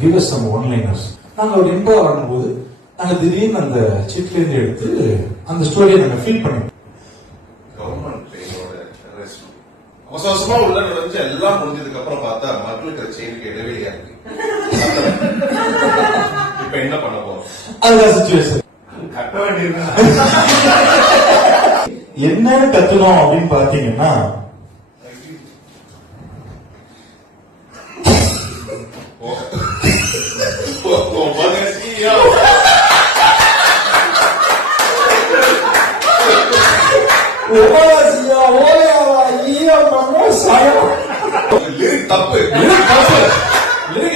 Give us some one-liners. நாங்க ஒரு intro ஆடும்போது நாங்க திடீர்னு அந்த சீட்ல இருந்து எடுத்து அந்த ஸ்டோரியை நாங்க ஃபீல் பண்ணோம். கவர்மெண்ட் ட்ரெயினோட அவசரமா உள்ள நுழைஞ்சு எல்லாம் முடிஞ்சதுக்கு அப்புறம் பார்த்தா மக்களுக்கு செயினுக்கு இடைவெளியா இருக்கு. இப்ப என்ன பண்ண போறோம்? அதுதான் சிச்சுவேஷன். கட்ட வேண்டியது என்னன்னு கத்துனோம் அப்படின்னு பாத்தீங்கன்னா,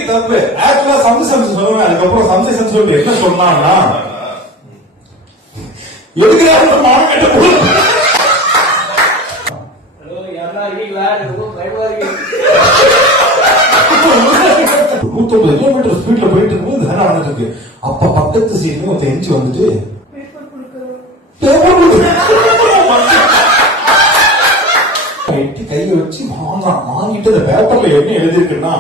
தப்பு ஆக்சுவலா சம்சம் சொல்லுவேன். அதுக்கப்புறம் சம்சேஷன் சொல்லி என்ன சொன்னான்னா, எதுக்கு மார்க்கெட் 150 கிலோமீட்டர் ஸ்பீட்ல போயிட்டு இருக்கும்போது வேலை நடந்துருக்கு. அப்ப பக்கத்து சீட்ல ஒரு எஞ்சி வந்துட்டு கையை வச்சு வாங்கிட்டு அந்த பேப்பர்ல என்ன எழுதிருக்குன்னா,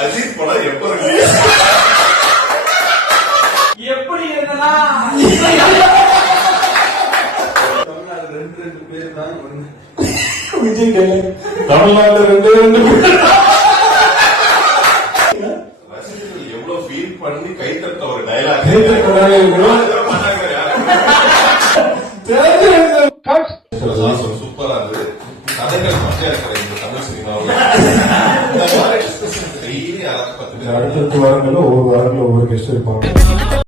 அஜித் படம் எப்ப எப்படி இருந்தா விஜய் டைலாக் தமிழ்நாடு 2 ரசிகர்கள் எவ்வளவு ஃபீல் பண்ணி கை தட்ட ஒரு டைலாக் சூப்பரா இருந்தது. கதைகள் பச்சையா இருக்கிற இந்த தமிழ் சினிமாவில் டெய்லி அடுத்த வாரங்களில் ஒவ்வொரு கெஸ்ட் இருப்பாங்க.